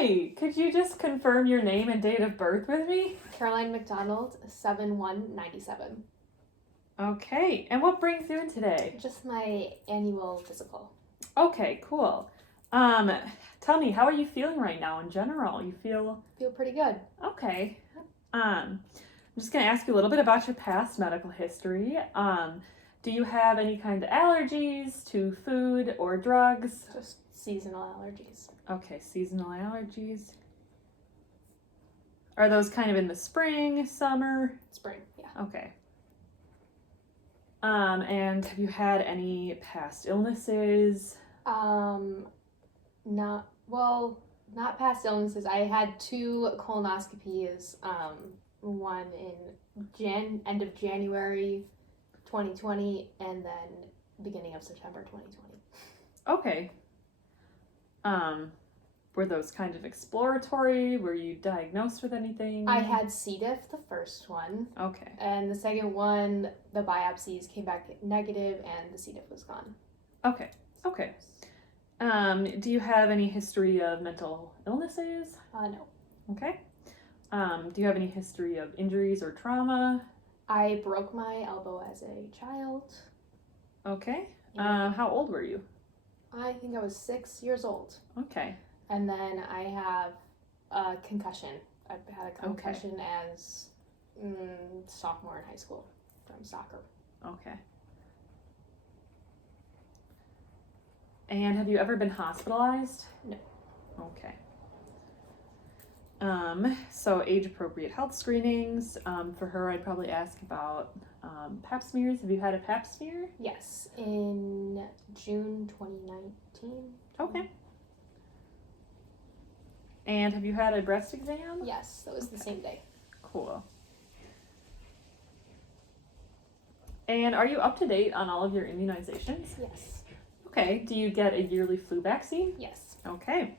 Hi, could you just confirm your name and date of birth with me? Caroline McDonald, 7/1/97. Okay, and what brings you in today? Just my annual physical. Okay, cool. Tell me, how are you feeling right now in general? You feel Feel pretty good. okay. I'm just gonna ask you a little bit about your past medical history. Do you have any kind of allergies to food or drugs? Just seasonal allergies. Okay, seasonal allergies. Are those kind of in the spring, summer? Spring, yeah. Okay. And have you had any past illnesses? Not past illnesses. I had 2 colonoscopies. One in end of January 2020 and then beginning of September 2020. Okay. Were those kind of exploratory? Were you diagnosed with anything? I had C. diff, the first one, Okay. and the second one, the biopsies came back negative and the C. diff was gone. Okay. Do you have any history of mental illnesses? No. Okay. Do you have any history of injuries or trauma? I broke my elbow as a child. Okay. And How old were you? I think I was 6 years old. Okay. And then I have a concussion. I've had a concussion as sophomore in high school from soccer. Okay. And have you ever been hospitalized? No. Okay. So age-appropriate health screenings. For her, I'd probably ask about pap smears. Have you had a pap smear? Yes, in June 2019. Okay. And have you had a breast exam? Yes, that was the same day. Cool. And are you up to date on all of your immunizations? Yes. Okay. Do you get a yearly flu vaccine? Yes. Okay.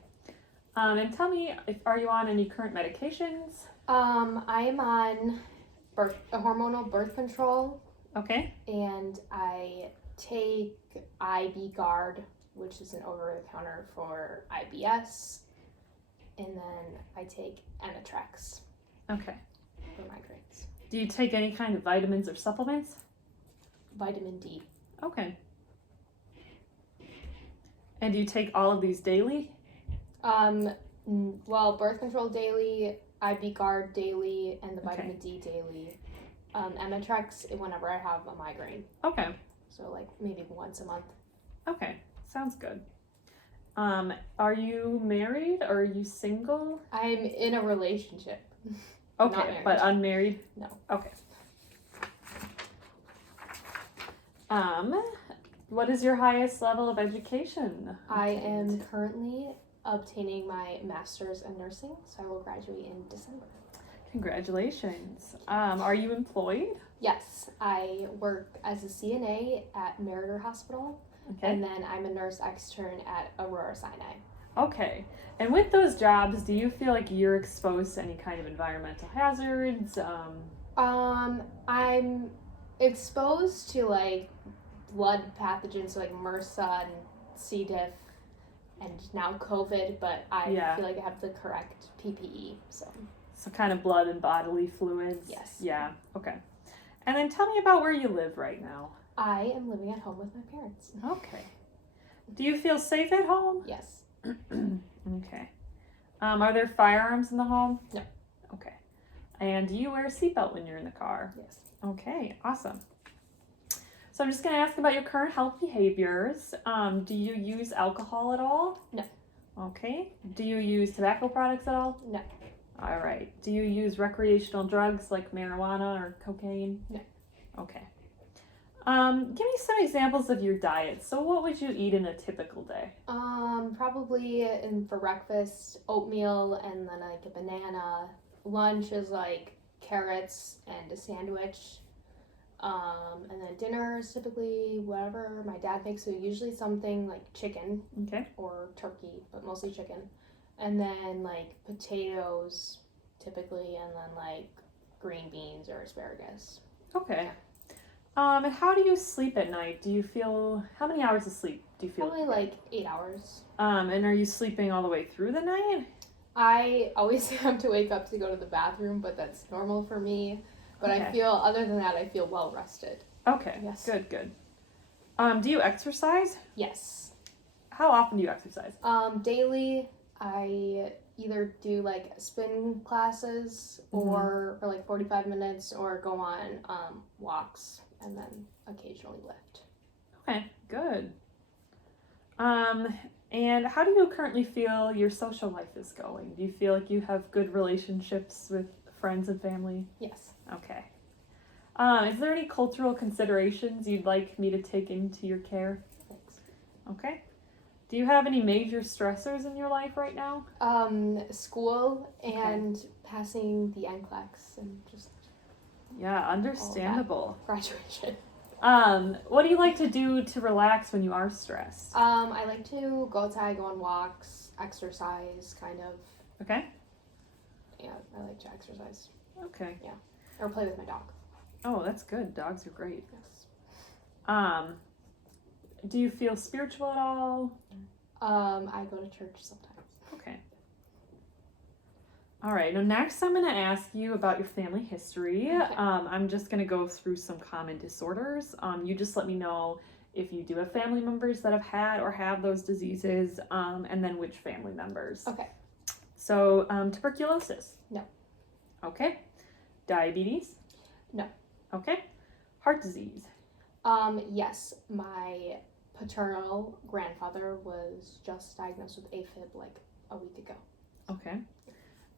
And tell me, are you on any current medications? I am on a hormonal birth control, Okay. and I take IB Guard, which is an over-the-counter for IBS, and then I take Emitrex Okay. for migraines. Do you take any kind of vitamins or supplements? Vitamin D. Okay. And do you take all of these daily? Birth control daily, IB Guard daily, and the Okay. vitamin D daily. Emitrex whenever I have a migraine. Okay. So like maybe once a month. Okay. Sounds good. Are you married or are you single? I'm in a relationship. Okay, Not married. but unmarried? No. Okay. What is your highest level of education? I am currently obtaining my master's in nursing, so I will graduate in December. Congratulations. Are you employed? Yes, I work as a CNA at Meriter Hospital, Okay. and then I'm a nurse extern at Aurora Sinai. Okay. And with those jobs, do you feel like you're exposed to any kind of environmental hazards? I'm exposed to like blood pathogens, so like MRSA and C. diff, and now COVID, but I feel like I have the correct PPE, so. So kind of blood and bodily fluids? Yes. Yeah, okay. And then tell me about where you live right now. I am living at home with my parents. Okay. Do you feel safe at home? Yes. Okay. Are there firearms in the home? No. Okay. And do you wear a seatbelt when you're in the car? Yes. Okay, awesome. So I'm just going to ask about your current health behaviors. Do you use alcohol at all? No. Okay. Do you use tobacco products at all? No. All right. Do you use recreational drugs like marijuana or cocaine? No. Okay. Give me some examples of your diet. So what would you eat in a typical day? Probably for breakfast, oatmeal and then like a banana. Lunch is like carrots and a sandwich. And then dinner is typically whatever my dad makes, so usually something like chicken or turkey, but mostly chicken. And then like potatoes typically, and then like green beans or asparagus. Okay. And how do you sleep at night? How many hours of sleep do you feel? Probably like 8 hours. And are you sleeping all the way through the night? I always have to wake up to go to the bathroom, but that's normal for me. But I Okay. feel, other than that, I feel well rested. Okay. Yes. Good. Do you exercise? Yes. How often do you exercise? Daily, I either do like spin classes or for like 45 minutes or go on walks and then occasionally lift. Okay, good. And how do you currently feel your social life is going? Do you feel like you have good relationships with friends and family? Yes. Okay. Is there any cultural considerations you'd like me to take into your care? Thanks. Okay. Do you have any major stressors in your life right now? School and passing the NCLEX and just Yeah, understandable. graduation. What do you like to do to relax when you are stressed? I like to go outside, go on walks, exercise, kind of. Okay. Yeah, I like to exercise Okay. or play with my dog. Oh, that's good. Dogs are great. Yes. Do you feel spiritual at all? I go to church sometimes. Okay. All right. Now, next, I'm going to ask you about your family history. Okay. I'm just going to go through some common disorders. You just let me know if you do have family members that have had or have those diseases, and then which family members. Okay. So, tuberculosis? No. Okay. Diabetes? No. Okay. Heart disease? Yes, my paternal grandfather was just diagnosed with AFib like a week ago. Okay.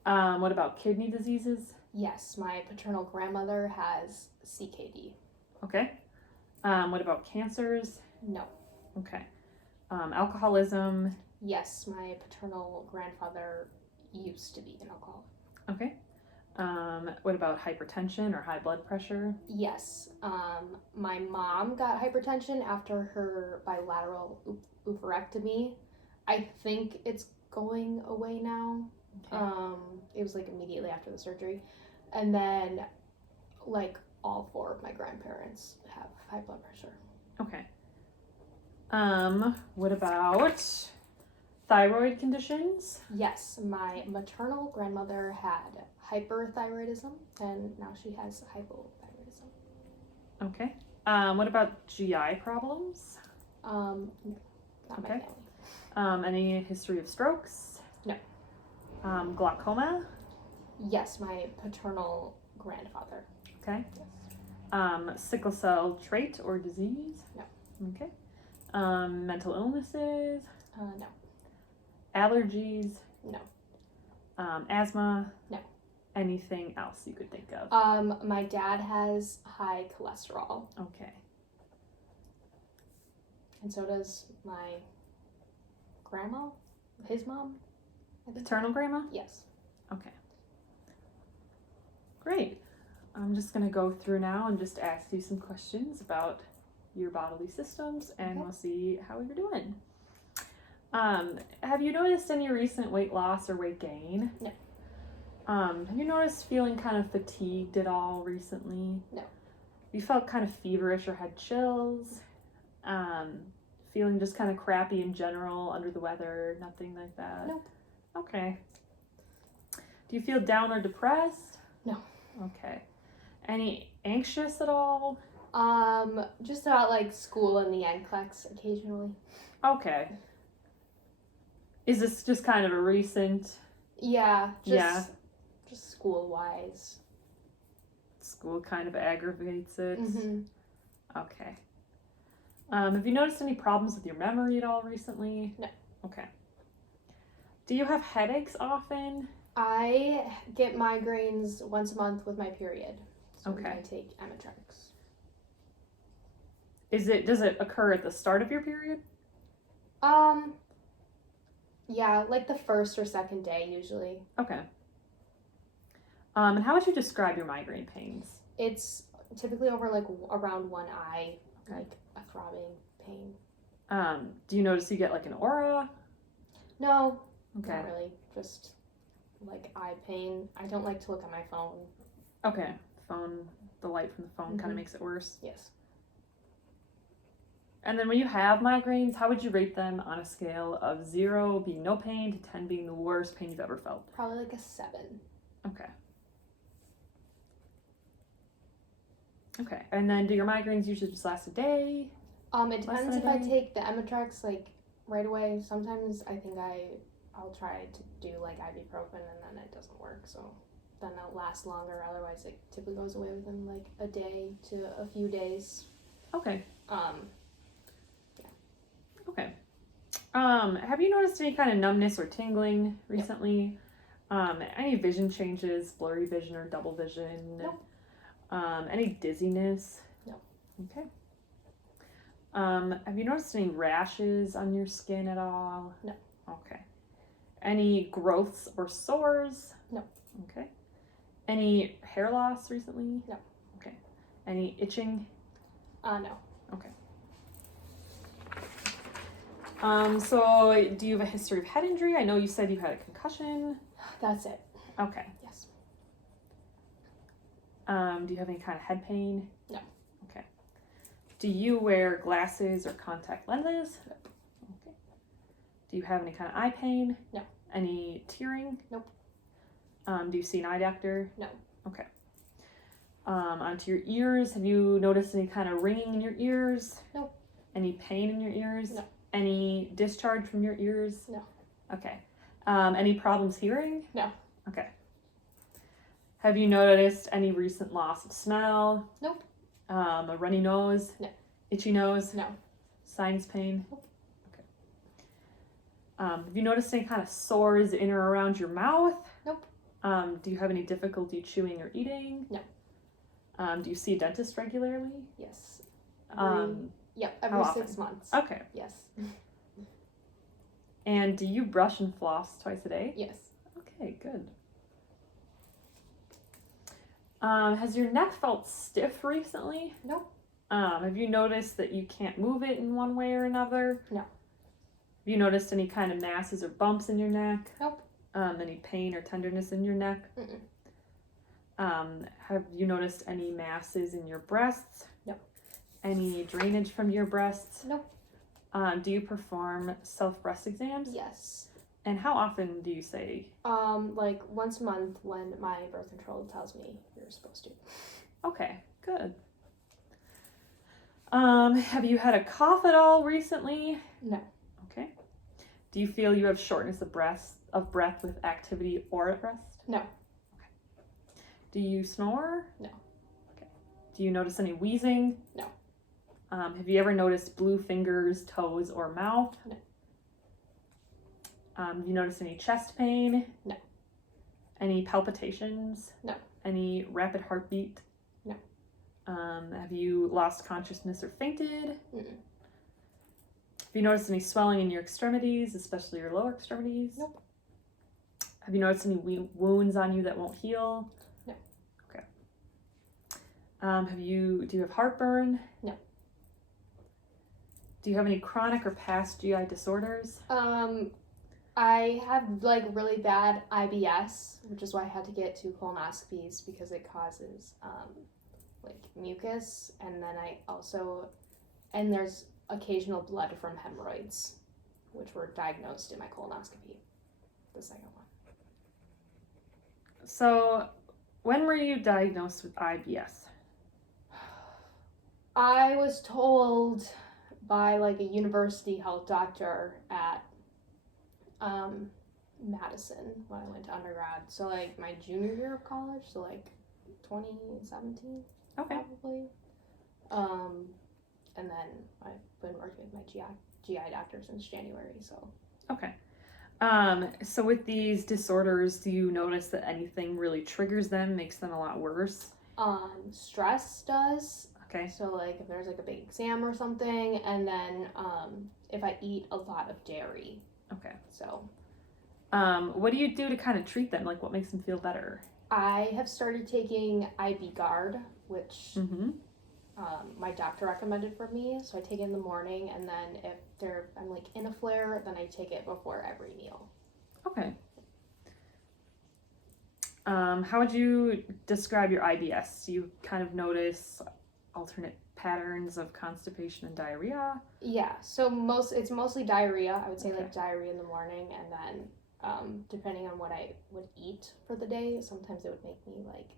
What about kidney diseases? Yes, my paternal grandmother has CKD. Okay. What about cancers? No. Okay. Alcoholism? Yes, my paternal grandfather used to be an alcoholic. Okay. What about hypertension or high blood pressure? Yes, my mom got hypertension after her bilateral oophorectomy. I think it's going away now. Okay. It was like immediately after the surgery. And then like all four of my grandparents have high blood pressure. Okay. What about thyroid conditions? Yes, my maternal grandmother had hyperthyroidism and now she has hypothyroidism. Okay. What about GI problems? Not Okay. my family. Any history of strokes? No. Glaucoma? Yes, my paternal grandfather. Okay. Yes. Sickle cell trait or disease? No. Okay. Mental illnesses? No. Allergies? No. Asthma? No. Anything else you could think of? My dad has high cholesterol, Okay. and so does my grandma, his mom. I think. Paternal grandma? Yes. Okay. Great. I'm just going to go through now and just ask you some questions about your bodily systems, and Okay. we'll see how you're doing. Have you noticed any recent weight loss or weight gain? No. Have you noticed feeling kind of fatigued at all recently? No. You felt kind of feverish or had chills? Feeling just kind of crappy in general, under the weather, nothing like that? Nope. Okay. Do you feel down or depressed? No. Okay. Any anxious at all? Just about like school and the NCLEX occasionally. Okay. Is this just kind of a recent Yeah. Yeah. Just school wise. school kind of aggravates it? Mm-hmm. Okay. Have you noticed any problems with your memory at all recently? No. Okay. Do you have headaches often? I get migraines once a month with my period. So Okay. I take Amitrex. Does it occur at the start of your period? Yeah, like the first or second day usually. Okay. And how would you describe your migraine pains? It's typically over like around one eye, Okay. like a throbbing pain. Do you notice you get like an aura? No, Okay. not really. Just like eye pain. I don't like to look at my phone. Okay. The light from the phone kind Mhm. of makes it worse. Yes. And then when you have migraines, how would you rate them on a scale of 0 being no pain to 10 being the worst pain you've ever felt? Probably like a 7. Okay. Okay. And then do your migraines usually just last a day? It Less depends than if a I day? take the Emitrex like right away. Sometimes I think I'll try to do like ibuprofen and then it doesn't work. So then it'll last longer. Otherwise, it typically goes away within like a day to a few days. Okay. Um, Okay. Have you noticed any kind of numbness or tingling recently? Any vision changes, blurry vision or double vision? Nope. Any dizziness? No. Okay. Have you noticed any rashes on your skin at all? No. Okay. Any growths or sores? No. Okay. Any hair loss recently? No. Okay. Any itching? No. So do you have a history of head injury? I know you said you had a concussion. That's it. Okay. Yes. Do you have any kind of head pain? No. Okay. Do you wear glasses or contact lenses? No. Okay. Do you have any kind of eye pain? No. Any tearing? Nope. Do you see an eye doctor? No. Okay. Onto your ears, have you noticed any kind of ringing in your ears? Nope. Any pain in your ears? No. Any discharge from your ears? No. Okay. Any problems hearing? No. Okay. Have you noticed any recent loss of smell? Nope. A runny nose? No. Itchy nose? No. Sinus pain? Nope. Okay. Have you noticed any kind of sores in or around your mouth? Nope. Do you have any difficulty chewing or eating? No. Do you see a dentist regularly? Yes. How Every often? 6 months. Okay. Yes. And do you brush and floss twice a day? Yes. Okay, good. Has your neck felt stiff recently? Nope. Have you noticed that you can't move it in one way or another? No. Have you noticed any kind of masses or bumps in your neck? Nope. Any pain or tenderness in your neck? Mm-mm. Have you noticed any masses in your breasts? No. Any drainage from your breasts? Nope. Do you perform self-breast exams? Yes. And how often do you say? Like once a month when my birth control tells me you're supposed to. Okay, good. Have you had a cough at all recently? No. Okay. Do you feel you have shortness of breath with activity or at rest? No. Okay. Do you snore? No. Okay. Do you notice any wheezing? No. Have you ever noticed blue fingers, toes, or mouth? No. Have you noticed any chest pain? No. Any palpitations? No. Any rapid heartbeat? No. Have you lost consciousness or fainted? Mm-mm. Have you noticed any swelling in your extremities, especially your lower extremities? Nope. Have you noticed any wounds on you that won't heal? No. Okay. Do you have heartburn? No. Do you have any chronic or past GI disorders? I have like really bad IBS, which is why I had to get 2 colonoscopies because it causes like mucus, and then and there's occasional blood from hemorrhoids, which were diagnosed in my colonoscopy, the second one. So, when were you diagnosed with IBS? I was told by like a university health doctor at Madison when I went to undergrad. So like my junior year of college, so like 2017 Okay. probably. And then I've been working with my GI doctor since January, so. Okay. So with these disorders, do you notice that anything really triggers them, makes them a lot worse? Stress does. Okay. So like if there's like a big exam or something, and then if I eat a lot of dairy. Okay. So. What do you do to kind of treat them? Like, what makes them feel better? I have started taking IB Guard, which Mm-hmm. My doctor recommended for me. So I take it in the morning, and then if I'm like in a flare, then I take it before every meal. Okay. How would you describe your IBS? Do you kind of notice alternate patterns of constipation and diarrhea? Yeah, so it's mostly diarrhea. I would say Okay. like diarrhea in the morning, and then depending on what I would eat for the day, sometimes it would make me like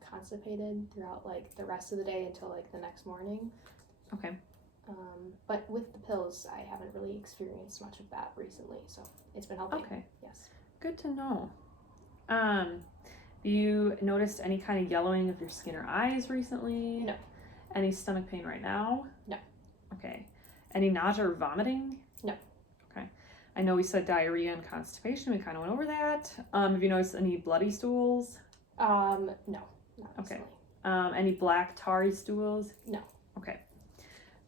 constipated throughout like the rest of the day until like the next morning. Okay. But with the pills, I haven't really experienced much of that recently, so it's been helping. Okay. Yes. Good to know. You noticed any kind of yellowing of your skin or eyes recently? No. Any stomach pain right now? No. Okay. Any nausea or vomiting? No. Okay. I know we said diarrhea and constipation. We kind of went over that. Have you noticed any bloody stools? No, not Okay. recently. Any black tarry stools? No. Okay.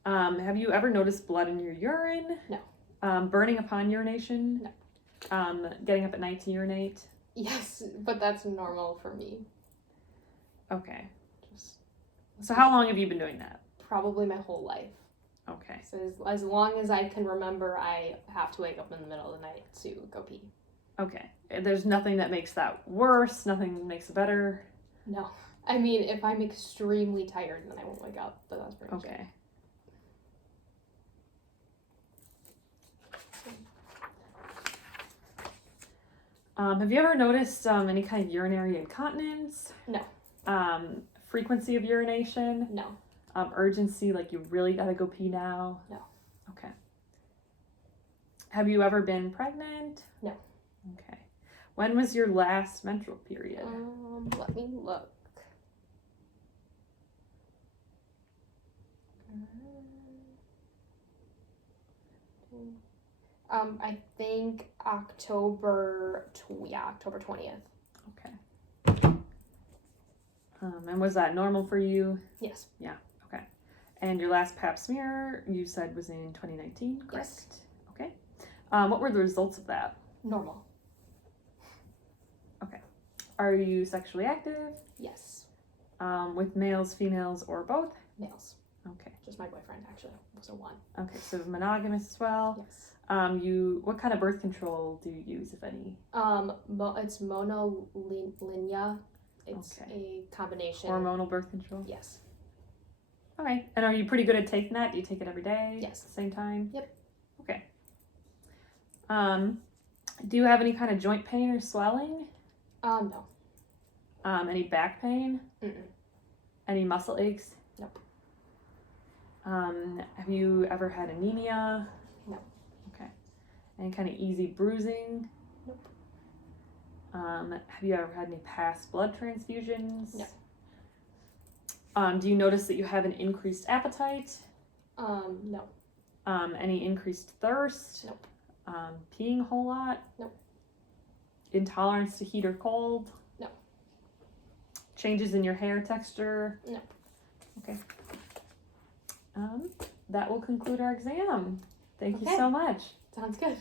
Have you ever noticed blood in your urine? No. Burning upon urination? No. Getting up at night to urinate? Yes, but that's normal for me. Okay. Just So how long have you been doing that? probably my whole life. Okay. So as long as I can remember, I have to wake up in the middle of the night to go pee. Okay. There's nothing that makes that worse. Nothing makes it better. No. I mean, if I'm extremely tired, then I won't wake up, but that's pretty much it. Okay. Have you ever noticed any kind of urinary incontinence? No. Frequency of urination? No. Urgency, like you really gotta go pee now? No. Okay. Have you ever been pregnant? No. Okay. When was your last menstrual period? Let me look. I think October 20th. Okay. And was that normal for you? Yes. And your last pap smear, you said, was in 2019, correct? Yes. Okay. What were the results of that? Normal. Are you sexually active? Yes. With males, females, or both? Males. Okay. Just my boyfriend, actually. So one. Okay, so monogamous as well. Yes. What kind of birth control do you use, if any? It's monolinia. It's Okay. a combination. Hormonal birth control? Yes. Okay. And are you pretty good at taking that? Do you take it every day? Yes. At the same time? Yep. Okay. Do you have any kind of joint pain or swelling? No. Any back pain? Mm-mm. Any muscle aches? Nope. Have you ever had anemia? No. Okay. Any kind of easy bruising? Nope. Have you ever had any past blood transfusions? No. Do you notice that you have an increased appetite? No. Any increased thirst? Nope. Peeing a whole lot? Nope. Intolerance to heat or cold? No. Changes in your hair texture? No. Okay. That will conclude our exam. Thank you Okay. so much. Sounds good.